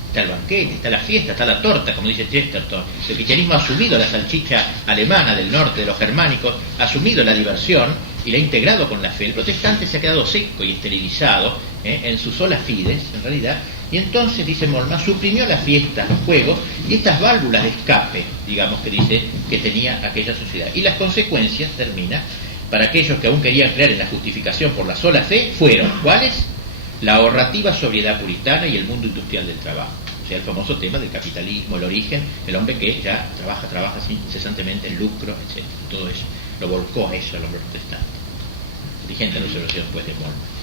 está el banquete, está la fiesta, está la torta, como dice Chesterton. El cristianismo ha asumido la salchicha alemana del norte, de los germánicos, ha asumido la diversión y la ha integrado con la fe. El protestante se ha quedado seco y esterilizado en su sola fides, en realidad, y entonces, dice Moltmann, suprimió las fiestas, los juegos y estas válvulas de escape, digamos, que dice que tenía aquella sociedad. Y las consecuencias, termina, para aquellos que aún querían creer en la justificación por la sola fe, fueron, ¿cuáles? La ahorrativa sobriedad puritana y el mundo industrial del trabajo. O sea, el famoso tema del capitalismo, el origen, el hombre que ya trabaja incesantemente en lucro, etc. Todo eso lo volcó a eso el hombre protestante. Inteligente la observación después de Moltmann.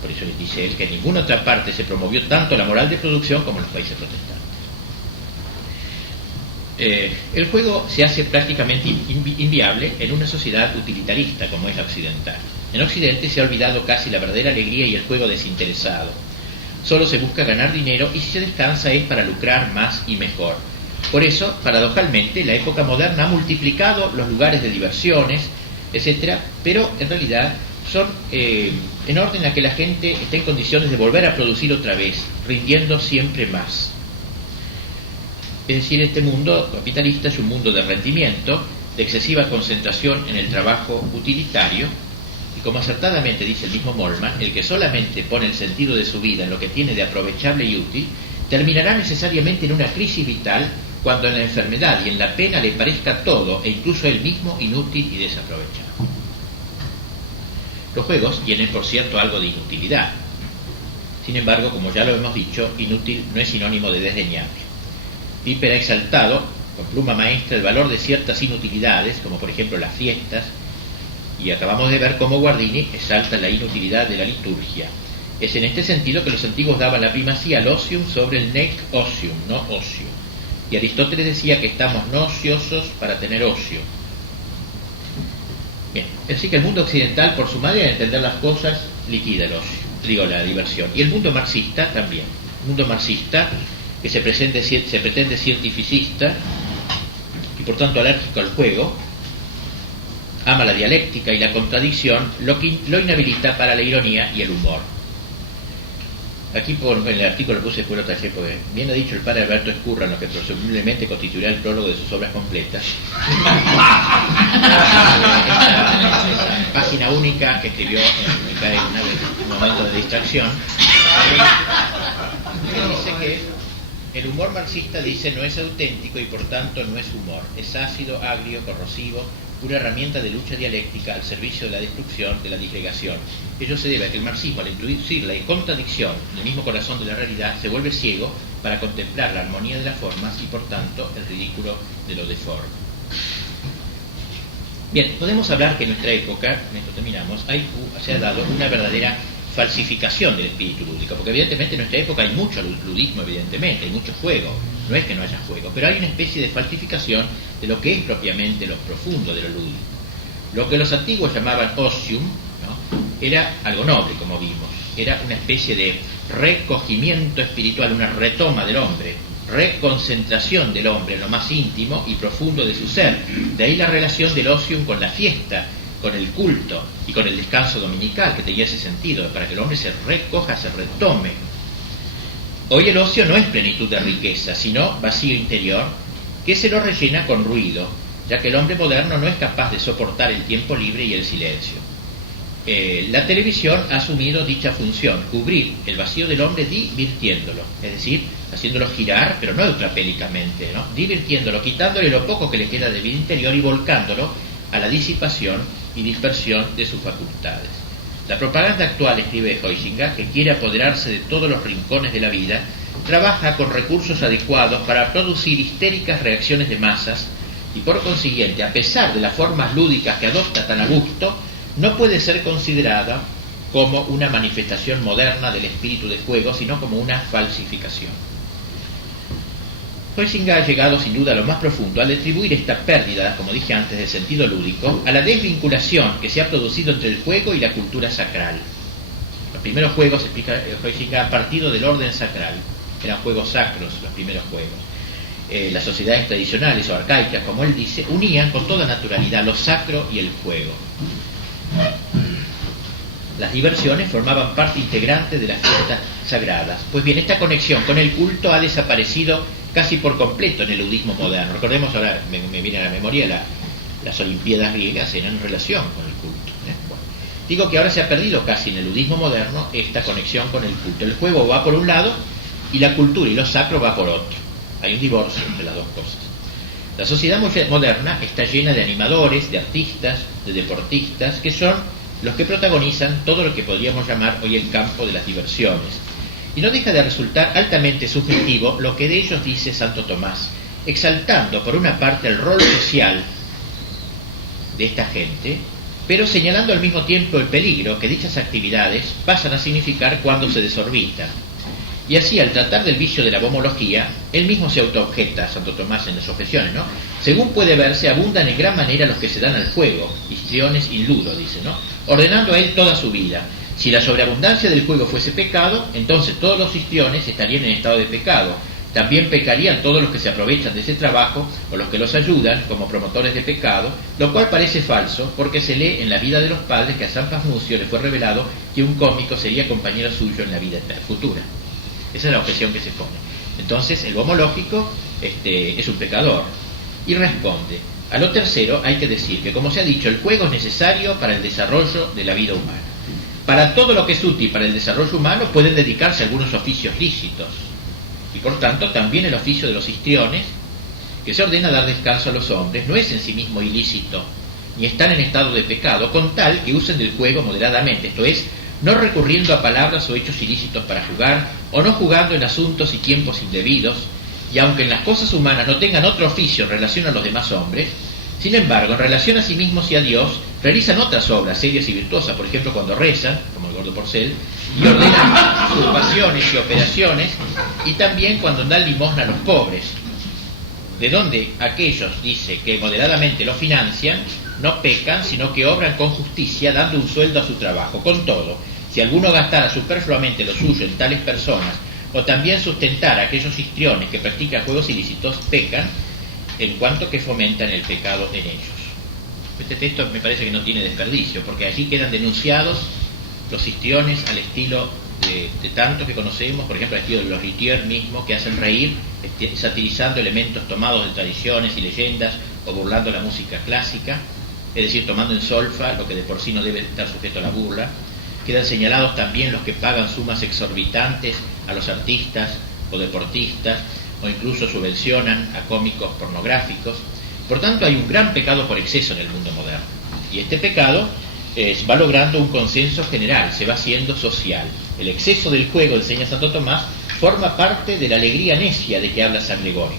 Por eso dice él que en ninguna otra parte se promovió tanto la moral de producción como en los países protestantes. El juego se hace prácticamente inviable en una sociedad utilitarista como es la occidental. En Occidente se ha olvidado casi la verdadera alegría y el juego desinteresado. Solo se busca ganar dinero y si se descansa es para lucrar más y mejor. Por eso, paradojalmente, la época moderna ha multiplicado los lugares de diversiones, etc., pero en realidad son en orden a que la gente esté en condiciones de volver a producir otra vez, rindiendo siempre más. Es decir, este mundo capitalista es un mundo de rendimiento, de excesiva concentración en el trabajo utilitario, y como acertadamente dice el mismo Moltmann, el que solamente pone el sentido de su vida en lo que tiene de aprovechable y útil, terminará necesariamente en una crisis vital cuando en la enfermedad y en la pena le parezca todo, e incluso él mismo, inútil y desaprovechado. Los juegos tienen, por cierto, algo de inutilidad. Sin embargo, como ya lo hemos dicho, inútil no es sinónimo de desdeñable. Piper ha exaltado, con pluma maestra, el valor de ciertas inutilidades, como por ejemplo las fiestas, y acabamos de ver cómo Guardini exalta la inutilidad de la liturgia. Es en este sentido que los antiguos daban la primacía al ocium sobre el nec ocium, no ocio. Y Aristóteles decía que estamos no ociosos para tener ocio. Bien, es decir que el mundo occidental, por su manera de entender las cosas, liquida el ocio, la diversión. Y el mundo marxista también. El mundo marxista, que se pretende cientificista y por tanto alérgico al juego, ama la dialéctica y la contradicción, lo inhabilita para la ironía y el humor. Aquí en el artículo lo puse después lo traje porque bien ha dicho el padre Alberto Escurra, lo que presumiblemente constituirá el prólogo de sus obras completas. Esa página única que escribió en un momento de distracción. Dice que el humor marxista, dice, no es auténtico y por tanto no es humor. Es ácido, agrio, corrosivo, una herramienta de lucha dialéctica al servicio de la destrucción, de la disgregación. Ello se debe a que el marxismo, al introducir la contradicción en el mismo corazón de la realidad, se vuelve ciego para contemplar la armonía de las formas y por tanto el ridículo de lo deforme. Bien, podemos hablar que en nuestra época, en esto terminamos, se ha dado una verdadera falsificación del espíritu lúdico, porque evidentemente en nuestra época hay mucho ludismo, evidentemente, hay mucho juego, no es que no haya juego, pero hay una especie de falsificación de lo que es propiamente lo profundo de lo lúdico. Lo que los antiguos llamaban ocium, ¿no?, era algo noble, como vimos, era una especie de recogimiento espiritual, una retoma del hombre, reconcentración del hombre en lo más íntimo y profundo de su ser. De ahí la relación del ocium con la fiesta, con el culto y con el descanso dominical, que tenía ese sentido, para que el hombre se recoja, se retome. Hoy el ocio no es plenitud de riqueza, sino vacío interior, que se lo rellena con ruido, ya que el hombre moderno no es capaz de soportar el tiempo libre y el silencio. La televisión ha asumido dicha función, cubrir el vacío del hombre divirtiéndolo, es decir, haciéndolo girar, pero no eutrapélicamente, ¿no? Divirtiéndolo, quitándole lo poco que le queda de vida interior y volcándolo a la disipación y dispersión de sus facultades. La propaganda actual, escribe Huizinga, que quiere apoderarse de todos los rincones de la vida, trabaja con recursos adecuados para producir histéricas reacciones de masas y, por consiguiente, a pesar de las formas lúdicas que adopta tan a gusto, no puede ser considerada como una manifestación moderna del espíritu de juego, sino como una falsificación. Huizinga ha llegado sin duda a lo más profundo al atribuir esta pérdida, como dije antes, del sentido lúdico a la desvinculación que se ha producido entre el juego y la cultura sacral. Los primeros juegos, explica Huizinga, han partido del orden sacral, eran juegos sacros los primeros juegos. Las sociedades tradicionales o arcaicas, como él dice, unían con toda naturalidad lo sacro y el juego. Las diversiones formaban parte integrante de las fiestas sagradas. Pues bien, esta conexión con el culto ha desaparecido casi por completo en el ludismo moderno. Recordemos, ahora me viene a la memoria las Olimpiadas griegas eran en relación con el culto. Bueno, digo que ahora se ha perdido casi en el ludismo moderno esta conexión con el culto. El juego va por un lado y la cultura y lo sacro va por otro. Hay un divorcio entre las dos cosas. La sociedad moderna está llena de animadores, de artistas, de deportistas, que son los que protagonizan todo lo que podríamos llamar hoy el campo de las diversiones. Y no deja de resultar altamente subjetivo lo que de ellos dice Santo Tomás, exaltando por una parte el rol social de esta gente, pero señalando al mismo tiempo el peligro que dichas actividades pasan a significar cuando se desorbitan. Y así, al tratar del vicio de la bomología, él mismo se autoobjeta, Santo Tomás, en las objeciones, ¿no? Según puede verse, abundan en gran manera los que se dan al juego, histriones in ludo, dice, ¿no? Ordenando a él toda su vida. Si la sobreabundancia del juego fuese pecado, entonces todos los histriones estarían en estado de pecado. También pecarían todos los que se aprovechan de ese trabajo o los que los ayudan como promotores de pecado, lo cual parece falso porque se lee en la vida de los padres que a San Pasmucio le fue revelado que un cómico sería compañero suyo en la vida futura. Esa es la objeción que se pone. Entonces el bomológico es un pecador. Y responde, a lo tercero hay que decir que, como se ha dicho, el juego es necesario para el desarrollo de la vida humana. Para todo lo que es útil para el desarrollo humano pueden dedicarse a algunos oficios lícitos. Y por tanto también el oficio de los histriones, que se ordena dar descanso a los hombres, no es en sí mismo ilícito, ni están en estado de pecado, con tal que usen del juego moderadamente, esto es, no recurriendo a palabras o hechos ilícitos para jugar, o no jugando en asuntos y tiempos indebidos, y aunque en las cosas humanas no tengan otro oficio en relación a los demás hombres, sin embargo, en relación a sí mismos y a Dios, realizan otras obras serias y virtuosas, por ejemplo, cuando rezan, como el gordo Porcel, y ordenan sus pasiones y operaciones, y también cuando dan limosna a los pobres, de donde aquellos, dice, que moderadamente lo financian, no pecan, sino que obran con justicia, dando un sueldo a su trabajo. Con todo, si alguno gastara superfluamente lo suyo en tales personas, o también sustentara a aquellos histriones que practican juegos ilícitos, pecan, en cuanto que fomentan el pecado en ellos. Este texto me parece que no tiene desperdicio, porque allí quedan denunciados los histriones al estilo de tantos que conocemos, por ejemplo, al estilo de los luthiers mismos, que hacen reír, satirizando elementos tomados de tradiciones y leyendas, o burlando la música clásica, es decir, tomando en solfa lo que de por sí no debe estar sujeto a la burla. Quedan señalados también los que pagan sumas exorbitantes a los artistas o deportistas, o incluso subvencionan a cómicos pornográficos. Por tanto, hay un gran pecado por exceso en el mundo moderno. Y este pecado va logrando un consenso general, se va haciendo social. El exceso del juego, enseña Santo Tomás, forma parte de la alegría necia de que habla San Gregorio.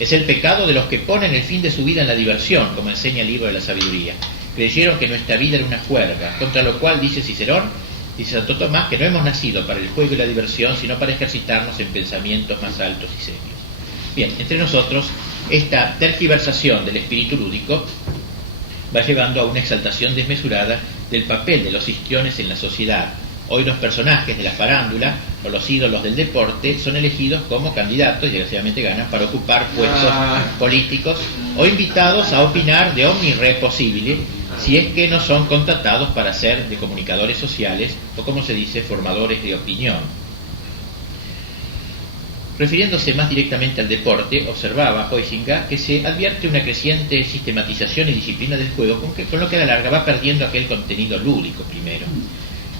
Es el pecado de los que ponen el fin de su vida en la diversión, como enseña el libro de la sabiduría. Creyeron que nuestra vida era una juerga, contra lo cual dice Cicerón, dice Santo Tomás, que no hemos nacido para el juego y la diversión, sino para ejercitarnos en pensamientos más altos y serios. Bien, entre nosotros, esta tergiversación del espíritu lúdico va llevando a una exaltación desmesurada del papel de los histriones en la sociedad. Hoy los personajes de la farándula o los ídolos del deporte son elegidos como candidatos, y desgraciadamente ganan, para ocupar puestos políticos o invitados a opinar de omni re possibile, si es que no son contratados para ser de comunicadores sociales o, como se dice, formadores de opinión. Refiriéndose más directamente al deporte, observaba Huizinga que se advierte una creciente sistematización y disciplina del juego, con lo que a la larga va perdiendo aquel contenido lúdico primero.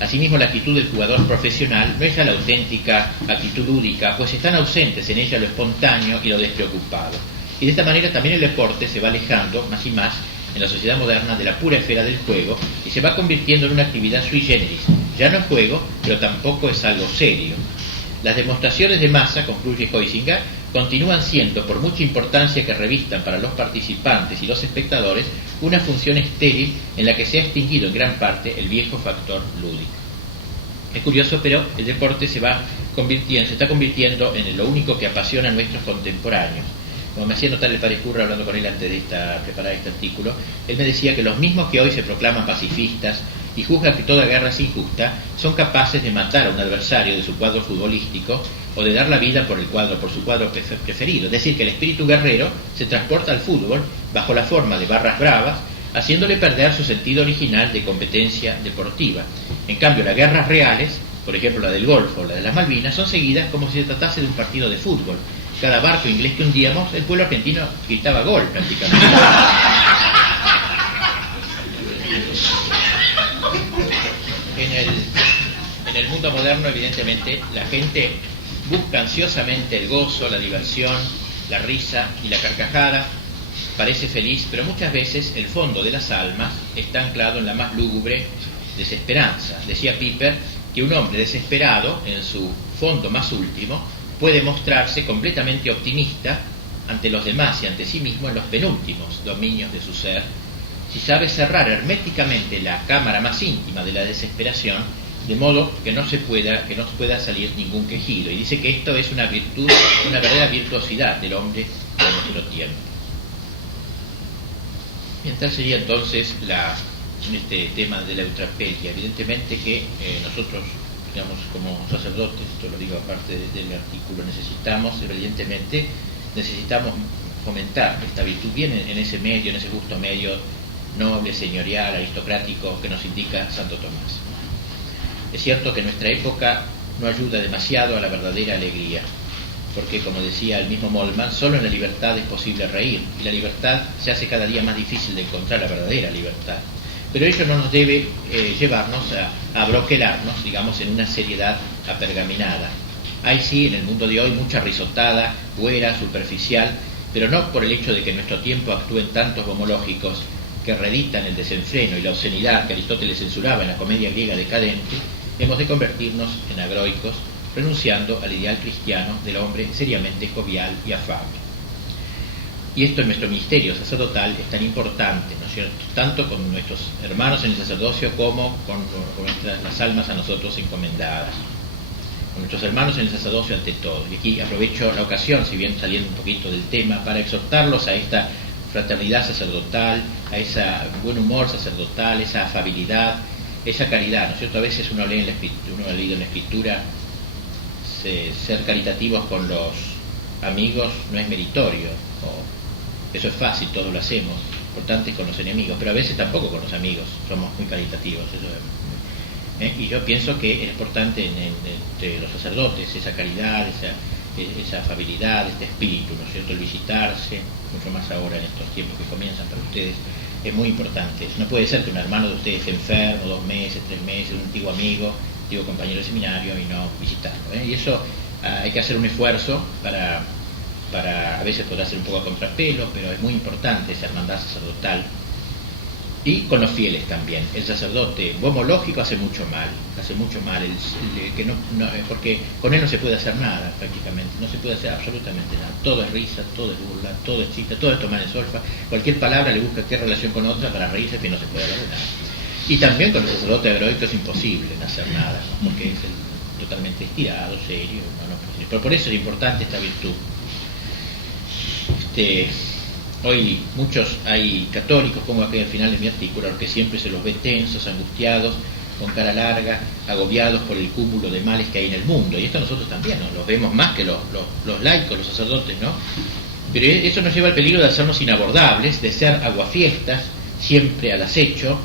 Asimismo, la actitud del jugador profesional no es ya la auténtica actitud lúdica, pues están ausentes en ella lo espontáneo y lo despreocupado. Y de esta manera también el deporte se va alejando más y más en la sociedad moderna de la pura esfera del juego y se va convirtiendo en una actividad sui generis. Ya no es juego, pero tampoco es algo serio. Las demostraciones de masa, concluye Huizinga, continúan siendo, por mucha importancia que revistan para los participantes y los espectadores, una función estéril en la que se ha extinguido en gran parte el viejo factor lúdico. Es curioso, pero el deporte se está convirtiendo en lo único que apasiona a nuestros contemporáneos. Como me hacía notar el padre Curra hablando con él antes de preparar este artículo, él me decía que los mismos que hoy se proclaman pacifistas y juzgan que toda guerra es injusta, son capaces de matar a un adversario de su cuadro futbolístico o de dar la vida por su cuadro preferido. Es decir, que el espíritu guerrero se transporta al fútbol bajo la forma de barras bravas, haciéndole perder su sentido original de competencia deportiva. En cambio, las guerras reales, por ejemplo la del Golfo o la de las Malvinas, son seguidas como si se tratase de un partido de fútbol. Cada barco inglés que hundíamos, el pueblo argentino gritaba gol prácticamente. En el mundo moderno, evidentemente, la gente busca ansiosamente el gozo, la diversión, la risa y la carcajada. Parece feliz, pero muchas veces el fondo de las almas está anclado en la más lúgubre desesperanza. Decía Piper que un hombre desesperado, en su fondo más último, puede mostrarse completamente optimista ante los demás y ante sí mismo en los penúltimos dominios de su ser, si sabe cerrar herméticamente la cámara más íntima de la desesperación, de modo que no pueda salir ningún quejido. Y dice que esto es una virtud, una verdadera virtuosidad del hombre de nuestro tiempo. Bien, tal sería entonces este tema de la eutrapelia. Evidentemente que nosotros, digamos, como sacerdotes, esto lo digo aparte del artículo, necesitamos fomentar esta virtud bien en ese medio, en ese justo medio noble, señorial, aristocrático que nos indica Santo Tomás. Es cierto que nuestra época no ayuda demasiado a la verdadera alegría, porque, como decía el mismo Moltmann, solo en la libertad es posible reír, y la libertad se hace cada día más difícil de encontrar, la verdadera libertad. Pero ello no nos debe llevarnos a broquelarnos, digamos, en una seriedad apergaminada. Hay sí en el mundo de hoy mucha risotada, buera, superficial, pero no por el hecho de que en nuestro tiempo actúen tantos homológicos que reeditan el desenfreno y la obscenidad que Aristóteles censuraba en la comedia griega decadente. Hemos de convertirnos en agroicos, renunciando al ideal cristiano del hombre seriamente jovial y afable. Y esto en nuestro ministerio sacerdotal es tan importante, ¿no es cierto?, tanto con nuestros hermanos en el sacerdocio como con las almas a nosotros encomendadas. Con nuestros hermanos en el sacerdocio ante todo. Y aquí aprovecho la ocasión, si bien saliendo un poquito del tema, para exhortarlos a esta fraternidad sacerdotal, a ese buen humor sacerdotal, esa afabilidad, esa caridad, ¿no es cierto? A veces uno ha leído en la Escritura, ser caritativos con los amigos no es meritorio, eso es fácil, todos lo hacemos, importante es con los enemigos, pero a veces tampoco con los amigos somos muy caritativos, y yo pienso que es importante entre los sacerdotes esa caridad, esa afabilidad, este espíritu, ¿no es cierto?, el visitarse, mucho más ahora en estos tiempos que comienzan para ustedes, es muy importante. No puede ser que un hermano de ustedes esté enfermo 2 meses, 3 meses, un antiguo amigo, antiguo compañero de seminario, y no visitarlo, y eso hay que hacer un esfuerzo para a veces podrá ser un poco a contrapelo, pero es muy importante esa hermandad sacerdotal. Y con los fieles también. El sacerdote bomológico hace mucho mal, porque con él no se puede hacer nada prácticamente, no se puede hacer absolutamente nada. Todo es risa, todo es burla, todo es chiste, todo es tomar en solfa. Cualquier palabra le busca qué relación con otra para reírse, que no se puede hablar de nada. Y también con el sacerdote agroico es imposible hacer nada, ¿no?, porque es totalmente estirado, serio, no. Pero por eso es importante esta virtud. Hoy hay católicos, pongo aquí al final de mi artículo, a los que siempre se los ve tensos, angustiados, con cara larga, agobiados por el cúmulo de males que hay en el mundo. Y esto nosotros también, ¿no?, los vemos más que los laicos, los sacerdotes, ¿no? Pero eso nos lleva al peligro de hacernos inabordables, de ser aguafiestas, siempre al acecho,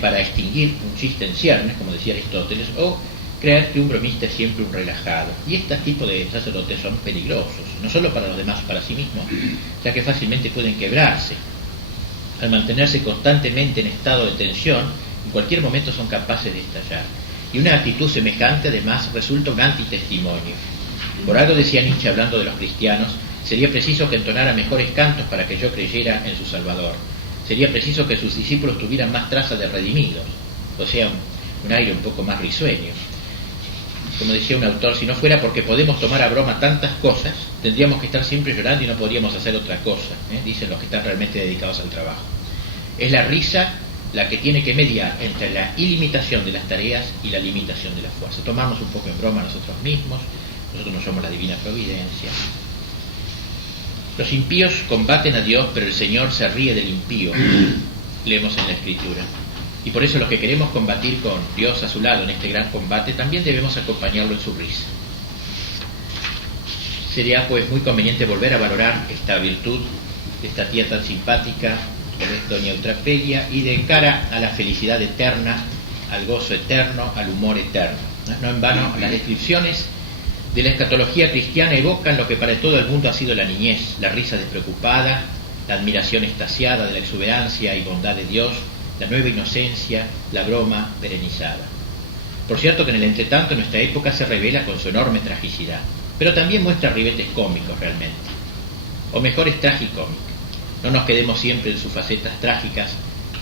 para extinguir un chiste en ciernes, como decía Aristóteles, o creer que un bromista es siempre un relajado. Y este tipo de sacerdotes son peligrosos, no solo para los demás, para sí mismos, ya que fácilmente pueden quebrarse. Al mantenerse constantemente en estado de tensión, en cualquier momento son capaces de estallar. Y una actitud semejante además resulta un antitestimonio. Por algo decía Nietzsche, hablando de los cristianos, sería preciso que entonara mejores cantos para que yo creyera en su Salvador. Sería preciso que sus discípulos tuvieran más traza de redimidos, o sea, un aire un poco más risueño. Como decía un autor, si no fuera porque podemos tomar a broma tantas cosas, tendríamos que estar siempre llorando y no podríamos hacer otra cosa, dicen los que están realmente dedicados al trabajo. Es la risa la que tiene que mediar entre la ilimitación de las tareas y la limitación de la fuerza. Tomamos un poco en broma a nosotros mismos, nosotros no somos la divina providencia. Los impíos combaten a Dios, pero el Señor se ríe del impío, leemos en la Escritura. Y por eso los que queremos combatir con Dios a su lado en este gran combate, también debemos acompañarlo en su risa. Sería pues muy conveniente volver a valorar esta virtud de esta tía tan simpática, doña Eutrapelia, y de cara a la felicidad eterna, al gozo eterno, al humor eterno. No en vano las descripciones de la escatología cristiana evocan lo que para todo el mundo ha sido la niñez, la risa despreocupada, la admiración extasiada de la exuberancia y bondad de Dios, la nueva inocencia, la broma perenizada. Por cierto que en el entretanto nuestra época se revela con su enorme tragicidad, pero también muestra ribetes cómicos realmente, o mejor es tragicómica. No nos quedemos siempre en sus facetas trágicas,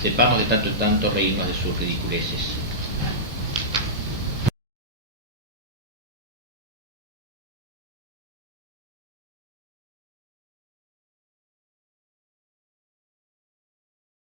sepamos de tanto en tanto reírnos de sus ridiculeces.